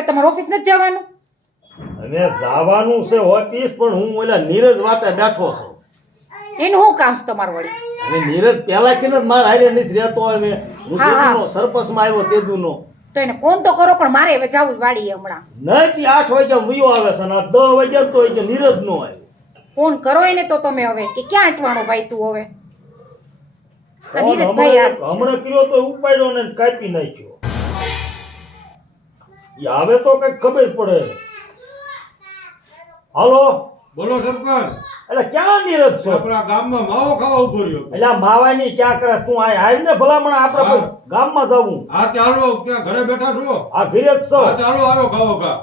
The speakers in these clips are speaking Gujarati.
એટલે તમારે ઓફિસ નથી જવાનું? હવે જવાનું છે ઓફિસ, પણ હું ઓલા નીરજ વાટે બેઠો છું. એનું શું કામ છે તમારું વળી? અને નીરજ પહેલાથી જ મારા હારે નથી રહેતો. હવે હું હા, હા. તેદુનો સરપંચમાં આવ્યો તેદુનો. તો એને ફોન તો કરો, પણ મારે હવે જવું જ વાડીએ હમણાં. નથી 8 વાગ્યા વયો આવે છે ને આ 10 વાગ્યા તો કે નીરજ નો આવ્યો. ફોન કરો એને તો તમે હવે કે ક્યાં અટવાણો ભાઈ તું હવે? આ ફોન નીરજભાઈ હમણાં કર્યો તો ઉપાડ્યો ને કાપી નાખ્યો. ઈ આવે તો કઈ ખબર પડે. હાલો, બોલો સરપંચ. એટલે ક્યાં નીરજ છો? આપણા ગામમાં માવો ખાવા ઉભો રહ્યો. એટલે આ માવાની ક્યાં કરસ તું? આવીને ભલામણ આપણે હા. કોઈ ગામમાં જવું. હા ચાલો, ત્યાં ઘરે બેઠા છો? આ ઘરે જ છો. હા ચાલો, આવ્યો ખાવો ખા.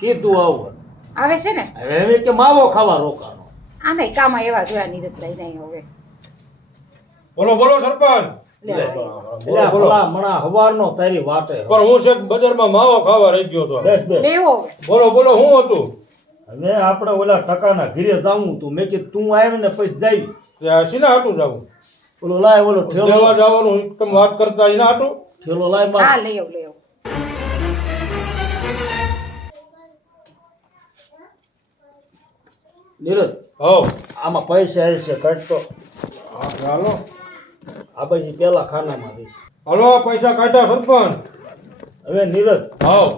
કીધું આવું આવે છે ને? હવે એમ કે માવો ખાવા રોકાનો. આને કામમાં એવા જોયા નીરજભાઈ નહીં હવે. બોલો બોલો સરપંચ. લે એટલે ભલામણા હવારનો તારી વાટે. પણ હું છે બજારમાં માવો ખાવા રહી ગયો તો. બેસ બેસ. બેહો હવે. બોલો બોલો, શું હતું? હવે આપણે ઓલા ટકાના ઘરે જાવું તું. મેં કીધું તું આવે ને પછી જાય. ત્યાં શીના હાટું જાવું? ઓલો લાય ઓલો ઠેલો દેવા જવાનું તમે વાત કરતા એના હાટું? ઠેલો લાય હા માર. લઈ આવ લઈ આવ. નીરજ હો. આમાં પૈસા આવશે કાઢતો. હા ચાલો. આ પછી પેલા ખાનામાં દઈશ. હલો, પૈસા કાઢ્યા સરપંચ. હવે નીરજ હા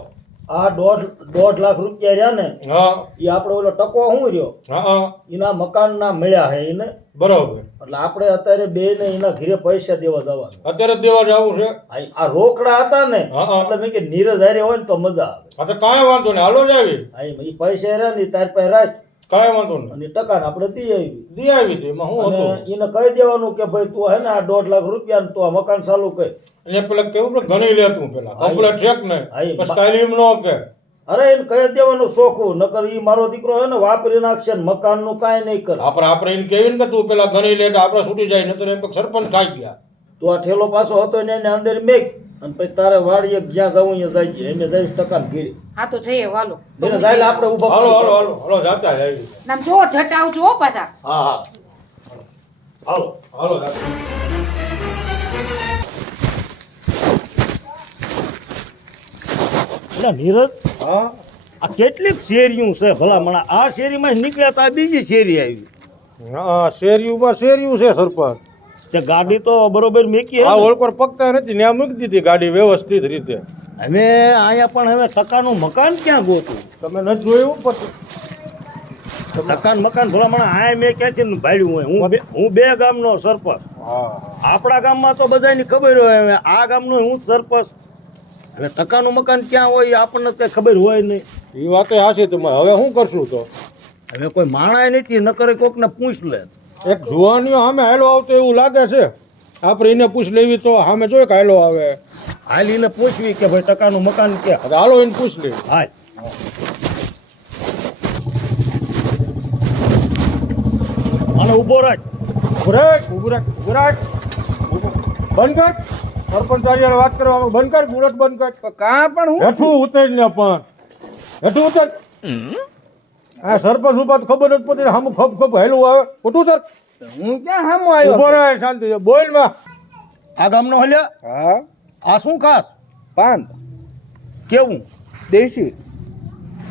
આ દોઢ લાખ રૂપિયા રહ્યા ને હા એ આપણે ઓલો ટકો શું રહ્યો હા એના મકાનના મળ્યા છે એને. બરોબર. એટલે આપણે અત્યારે બે ને એના ઘરે પૈસા દેવા જવાનું. અત્યારે જ દેવા જવું છે? આ રોકડા હતા ને હા, હા. એટલે મેં કે નીરજ હારે હોય ને તો મજા આવે. હા તો કાંઈ વાંધો નહીં, હાલો જ આવી. હા એ પૈસા રહ્યા ને તાર પાસે રાખ કાંઈ વાંધો નહીં. અને ટકાને આપણે દઈ આવી. દી આવી હતી એમાં શું હતું? અને એને કહી દેવાનું કે ભાઈ તું હે ને આ 1.5 લાખ રૂપિયા તું આ મકાન ચાલુ કર. એટલે પેલા કેવું પડે, ગણી લેતું પેલા હા, કમ્પ્લેટ છે કે નહીં? હા, પછી કાંઈ એમ ન કે અરે એને કહી દેવાનું શોખું, નકર ઈ મારો દીકરો હે ને વાપરી નાખશે ને મકાનનું કાંઈ નહીં કરે. આપણે એને કહેવી ને કે તું પેલા ગણી લે એટલે આપણે છૂટી જાય, નહીતર એમ કે સરપંચ ખાઈ ગયા. તું આ ઠેલો પાછો હતો ને એને અંદર મેક અને પછી તારે વાડીએ જ્યાં જવું અહીંયા જાય છે એને જઈશ ટકાને ઘેરે. હા તો જઈએ વાલો. એને જાય આપણે ઊભા હાલો કરી. હાલો હાલો હાલો, જાતા આવી. નામ જો જટ આવજો હો પાછા. હા હા હાલો. હાલો જાતા. એટલે નીરજ હા આ કેટલીક શેરીયું છે ભલામણા. આ શેરીમાં નીકળ્યા તો આ બીજી શેરી આવી. હા, શેરીયું છે સરપંચ. તે ગાડી તો બરોબર મેકી હે આ ને? ઓળકોર પકતા નથી, ત્યાં મૂકી દીધી ગાડી વ્યવસ્થિત રીતે. હવે અહીંયા પણ હવે ટકાનું મકાન ક્યાં ગોતું? તમે નથી જોયું પછી? ટકાન મકાન ભલામણા આ મેં ક્યાંથી ને ભાડ્યું હોય? હું બે ગામનો સરપંચ. હા આપણા ગામમાં તો બધાની ખબર હોય. હવે આ ગામનો હું જ સરપંચ. હવે ટકાનું મકાન ક્યાં હોય એ આપણને કઈ ખબર હોય નહીં. એ વાતે હાસી તમારે. હવે શું કરશું તો? હવે કોઈ માણાય નથી, ન કરે કોકને પૂછ લે. એક જુવાનીઓ સામે હાલો આવતો એવું લાગે છે. આપણે એને પૂછ લેવી તો સામે જોઈએ કે હાલો આવે. હાલ એને પૂછવી કે ભાઈ ટકાનું મકાન ક્યાં? તો હાલો એને પૂછ લેવી. હાલ અને ઊભો રાખ. ઉભરાટ બંધ કર. સરપંચ તારી વાત કરવા બંધ કર. બુલેટ બંધ કર. કાં પણ હું હેઠું ઉતર ને પણ હેઠું ઉતર. આ સરપંચ ઉભા તો ખબર નથી પડતી હામું ખપ ખપ હેલું આવે. ખોટું ઉતર. હું ક્યાં હામો આવ્યો ઉભો રહે શાંતિ. બોલ માં. આ ગામનો હલ્યા હા આ શું ખાસ પાન કેવું? દેશી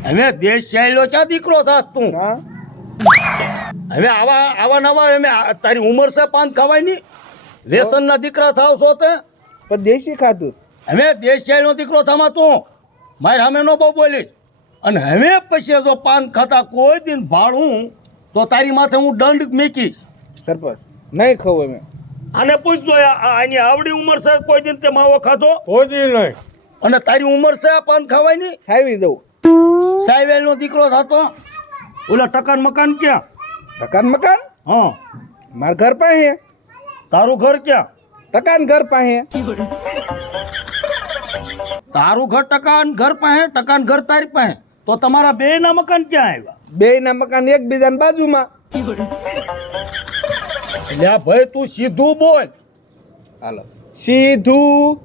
હવે દેશ ચાલ્યો ક્યાં દીકરો થાસ તું? હા હવે આવા નવા એમ તારી ઉંમર છે પાન ખાવાની? વ્યસનના દીકરા થાવ છો તે? પણ દેશી ખાધું. હવે દેશ ચાલ્યો દીકરો થામાં તું મારી સામે નો બહુ બોલીશ. અને હવે પછી જો પાન ખાતા કોઈ દિન ભાડું તો તારી માથે હું દંડ મેકીશ. સરપંચ નહીં ખાવું મેં. આને પૂછજો આની આવડી ઉંમર છે કોઈ દિન તે માવો ખાધો? કોઈ દી નહીં. અને તારી ઉંમર છે આ પાન ખાવાની? ખાવી દઉં. સાયવેલનો દીકરો થતો? ઓલા ટકાન મકાન ક્યાં? ટકાન મકાન હા માર ઘર પાસે. તારું ઘર ક્યાં? ટકાન ઘર પાસે. તારું ઘર ટકાન ઘર પાસે, ટકાન ઘર તારી પાસે. તો તમારા બે ના મકાન ક્યાં આવ્યા? બેયના મકાન એકબીજાની બાજુમાં. એટલે આ ભાઈ તું સીધું બોલ. હાલો સીધું.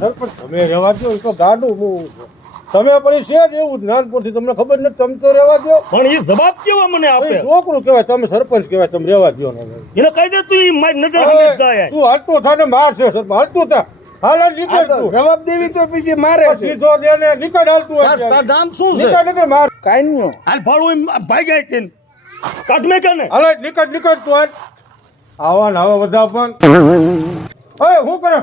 સરપંચ તમે રહેવા દો. એ તો ગાડું બહુ છે. તમે પછી છે જ એવું જ નાનપણથી તમને ખબર નથી, તમે તો રહેવા દો. પણ એ જવાબ કેવા મને એ આપે છોકરું કહેવાય, તમે સરપંચ કહેવાય, તમે રહેવા દો ને. એને કહી દે તું ઈ મારી નજર સામે જ જાય તું હાલતું થા ને માર છે સરપંચ, હાલતું થા. હાલ હાલ આ નીકળ તો તું. જવાબ દેવી તો પછી મારે છે સીધો દે ને નીકળ હાલતું હોય તાર ત્યારે. નામ શું છે નીકળ નીકળ માર. કાંઈ નો હાલ ભાડું એમ ભાઈ જાય છે કાઢ મેં કે ને હાલ નીકળ નીકળ તું હાલ. આવા ને આવા બધા પણ. ઓય હું કરે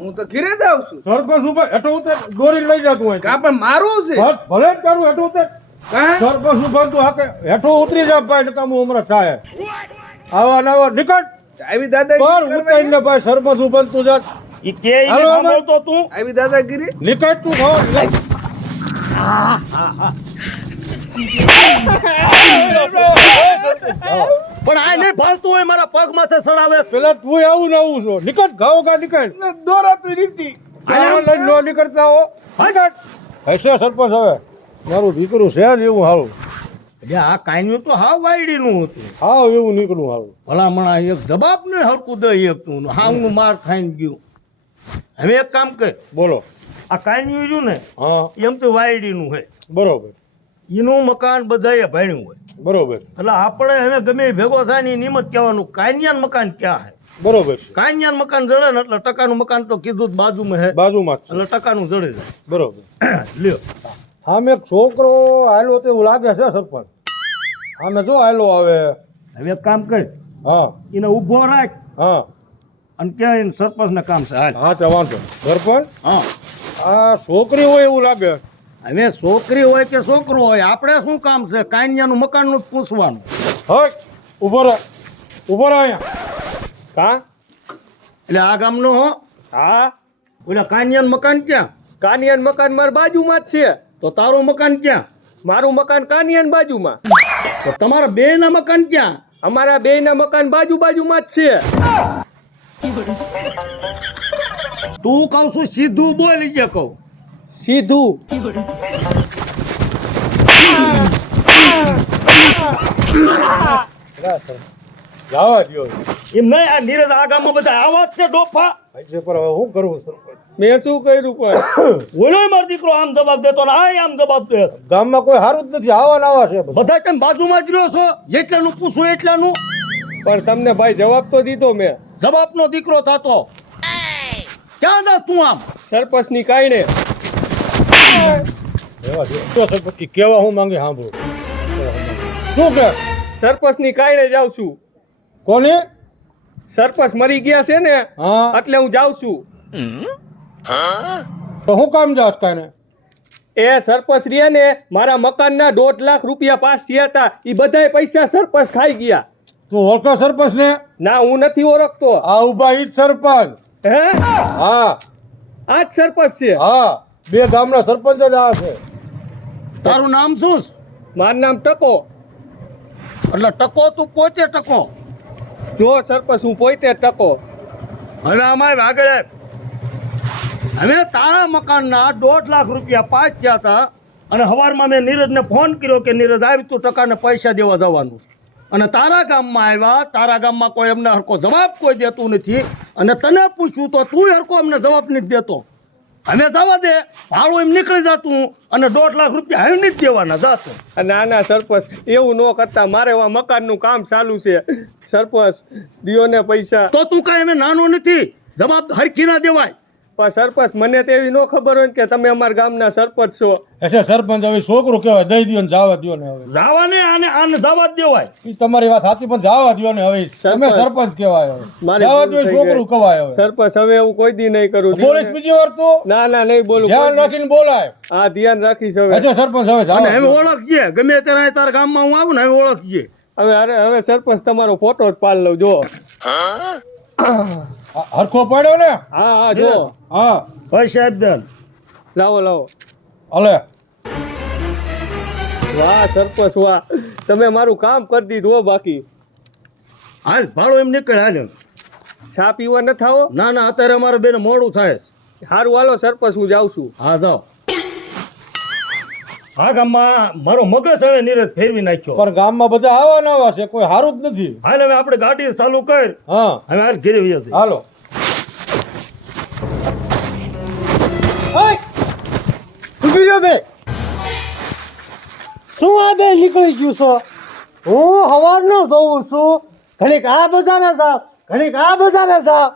હું તો ઘીરે જ આવું છું સરપંચ ઉપર હેઠો ઉતર, દોરી લઈ જા તું અહીં. કા પણ મારું છે ભલે જ તારું હેઠો ઉતર. કાં? સરપંચ ઉપર તું હાકે હેઠો ઉતરી જા ભાઈ, નકા હું હમણાં થાય. આવા ને આવા નીકળ. આવી પર દાદાગીરી ઉતારીને ભાઈ સરપંચ ઉપર તું જા. ઈ કે ઈ હાલો, અમે- સાંભળતો તું આવી દાદાગીરી નીકળ તું ખાવા. પણ આ નહીં ભાળતું હોય મારા પગ માથે સડાવે પેલા તું આવું ને આવું છો. નીકળ ઘાવ ઘા નીકળ. દોરાતું નથી આવા લઈને નો નીકળતા હો. નીકળ. હશે સરપંચ હવે. મારું દીકરું છે જ એવું હારું. એટલે આ કાન્યું તો હાવ વાયડીનું હતું હાવ એવું નીકળું હારું. ભલામણા એક જવાબ ને હરકું દઈ એકતું હાવનું માર ખાઈને ગયું. હવે એક કામ કર, બોલો. આ કાન્યું રહ્યું ને હા એમ તો વાયડીનું છે, બરોબર એનું મકાન બધાએ ભાણ્યું હોય, બરોબર એટલે આપણે હવે ગમે એ ભેગો થાય ને એની નિમત કહેવાનું કાન્યાનું મકાન ક્યાં છે. બરોબર છે. કાન્યાનું મકાન જડે ને એટલે ટકાનું મકાન તો કીધું જ બાજુમાં છે, બાજુમાં જ છે. એટલે ટકાનું જડે જાય. બરોબર. લ્યો આમ એક છોકરો આયલો તો એવું લાગે છે સરપંચ. આમે જો આયલો આવે. હવે એક કામ કર, હા એને ઊભો રાખ હા અને ક્યાં એને સરપંચના કામ છે હાલ. હા તો વાંધો. સરપંચ હા આ છોકરી હોય એવું લાગે. હવે છોકરી હોય કે છોકરો હોય આપણે શું કામ છે, કાન્યાનું મકાનનું જ પૂછવાનું. હટ ઉભો રહે, ઉભો રહે અહીંયા. કા એટલે આ ગામનો હો હા ઓલા કાન્યાનું મકાન ક્યાં? કાનિયાન મકાન મારા બાજુમાં જ છે તો તારું મકાન ક્યાં? મારું મકાન કાનિયાન બાજુમાં તો તમારા બેયના મકાન ક્યાં? અમારા બેયના મકાન બાજુમાં જ છે તું કહું છું સીધું બોલી જે કહું. સીધું જવા દ્યો. એમ નહીં, આ નીરજ આ ગામમાં બધા આવા જ છે ડોફા. પૈસે પર હવે શું કરવું સરપંચ? મેં શું કર્યું પણ ઓલો મારો દીકરો આમ જવાબ દેતો ને આ આમ જવાબ દે. ગામમાં કોઈ સારું જ નથી. આવા ને આવા છે બધા. બધા તમે બાજુમાં જ રહ્યો છો, જેટલાનું પૂછું એટલાનું પણ તમને ભાઈ જવાબ તો દીધો મેં જવાબનો દીકરો થતો. ક્યાં જા તું આમ? સરપંચની કારણે રહેવા દ્યો. તો સરપંચ કી કેવા હું માંગે સાંભળો. શું કે સરપંચની કારણે જાઉં છું કોને? સરપંચ મરી ગયા છે ને હા એટલે હું જાઉં છું તો હું કામ જાસ કાને? એ સરપંચ રહ્યા ને મારા મકાનના 1.5 લાખ રૂપિયા પાસ થયા હતા એ બધાય પૈસા સરપંચ ખાઈ ગયા તું ઓળખો સરપંચ ને? ના હું નથી ઓળખતો આ ઉભા ઈ જ સરપંચ. હે હા આ જ સરપંચ છે હા બે ગામના સરપંચ જ આ છે. તારું નામ શું છે? મારું નામ ટકો એટલે ટકો તું પોતે ટકો. જો સરપંચ હું પોતે ટકો હવે આમાં આગળ હવે તારા મકાનના 1.5 લાખ રૂપિયા પાસ થયા હતા અને સવારમાં મેં નીરજને ફોન કર્યો કે નીરજ આવી તું ટકાને પૈસા દેવા જવાનું છે. અને તારા ગામમાં આવ્યા, તારા ગામમાં કોઈ અમને હરકો જવાબ કોઈ દેતું નથી અને તને પૂછ્યું તો તું હરકો અમને જવાબ નથી દેતો. હવે જવા દે, ભાડું એમ નીકળી જતું અને 1.5 લાખ રૂપિયા હવે નથી દેવાના જાતું. ના ના સરપંચ એવું ન કરતા મારે આ મકાનનું કામ ચાલુ છે સરપંચ દિયો ને પૈસા તો તું કાંઈ એમ નાનો નથી, જવાબ હરખી ના દેવાય. પણ સરપંચ મને તો એવી ન ખબર હોય ને કે તમે અમારા ગામના સરપંચ છો એટલે સરપંચ હવે છોકરું કહેવાય, દઈ દ્યો ને જવા દ્યો ને. હવે જવા ને આને જવા જ દેવાય. ઈ તમારી વાત સાચી, પણ જવા દ્યો ને. હવે તમે સરપંચ. સરપંચ કહેવાય. હવે મારી જવા ભૂલ દ્યો, થઈ છોકરું ગઈ. કહેવાય. હવે સરપંચ હવે એવું કોઈ દી નહીં કરું બોલીશ બીજી વાર તું ના ના નહીં બોલું ધ્યાન રાખીને બોલાય. હા ધ્યાન રાખીશ હવે એટલે સરપંચ હવે જવા અને હવે દ્યો. ઓળખજે, ગમે ત્યારે તારા ગામમાં હું આવું ને હવે ઓળખજે. હવે સરપંચ તમારો ફોટો જ પાડ લઉં જો હરખો પડ્યો ને? હા હા જો હા ભાઈ સાહેબ બેન લાવો લાવો હલે. વાહ સરપંચ વાહ તમે મારું કામ કરી દીધું હો બાકી હાલ ભાડું એમ નીકળ હાલ. ચા પીવા ન થાવો ના ના અત્યારે અમારે બેન મોડું થાય છે. સારું હાલો સરપંચ હું જાઉં છું હા જાઓ. હા ગામમાં મારો મગજ હવે નીરજ ફેરવી નાખ્યો. પણ ગામમાં બધા આવા ને આવા છે, કોઈ સારું જ નથી. હાલ હવે આપણે ગાડી ચાલુ કર. હા હવે હાલ ઘેરે વહી જઈએ. હાલો. ઊભી રહ્યો બે. શું આ બે નીકળી ગયું છો? હું સવારનો જોઉં છું, ઘડીક આ બજારે જાવ, ઘડીક આ બજારે જાવ,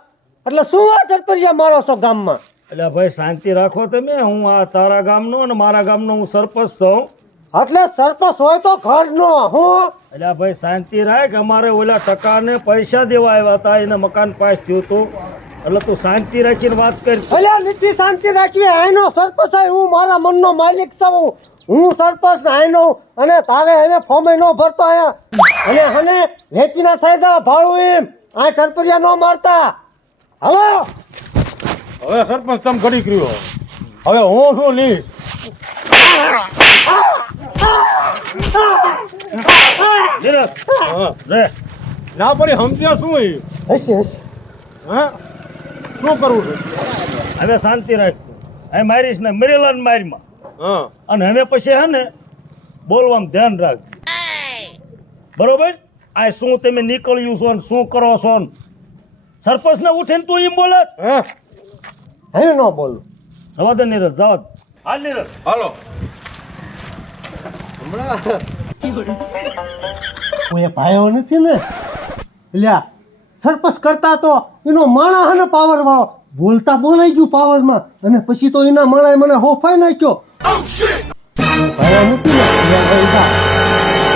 એટલે શું આ ટરપરિયા મારો છો ગામમાં? એટલે ભાઈ શાંતિ રાખો તમે. હું આ તારા ગામનો અને મારા ગામનો હું સરપંચ છું. એટલે સરપંચ હોય તો ઘરનો હું. એટલે ભાઈ શાંતિ રાખ. અમારે ઓલા ટકાને પૈસા દેવા આવ્યા હતા, એને મકાન પાસ થયું હતું, એટલે તું શાંતિ રાખીને વાત કરી. અલ્યા નીતિ શાંતિ રાખવી. આનો સરપંચ હોય, હું મારા મનનો માલિક છું. હું સરપંચ ને આનો, અને તારે હવે ફોર્મે ન ભરતો આયા અને હને વેચી ના થઈ જા ભાડું એમ. આ ટરપરિયા ન મારતા. હાલો હવે સરપંચ તમે ઘડી કર્યો, હવે હું શું લઈશ? નીરજ, રે ના પડી સમજ્યા શું એ? હશે હશે. હા શું કરવું છે? હવે શાંતિ રાખ. હવે મારીશ ને મરેલા ને મારીમાં. હા અને હવે પછી હે ને બોલવામાં ધ્યાન રાખ, બરોબર? આ શું તમે નીકળ્યું છો ને શું કરો છો ને સરપંચ ને ઉઠીને તું એમ બોલે? હે હવે ન બોલું. જવા દે નીરજ, જવા દે. હાલ નીરજ, હાલો. કોઈ ભાઈઓ નથી ને, લ્યા સરપંચ કરતા તો એનો માણા હને પાવર વાળો બોલતા બોલાઈ ગયું પાવરમાં, અને પછી તો એના માણાએ મને હોફાઈ નાખ્યો. ભાઈઓ નથી ને, લ્યા ભાઈ જા.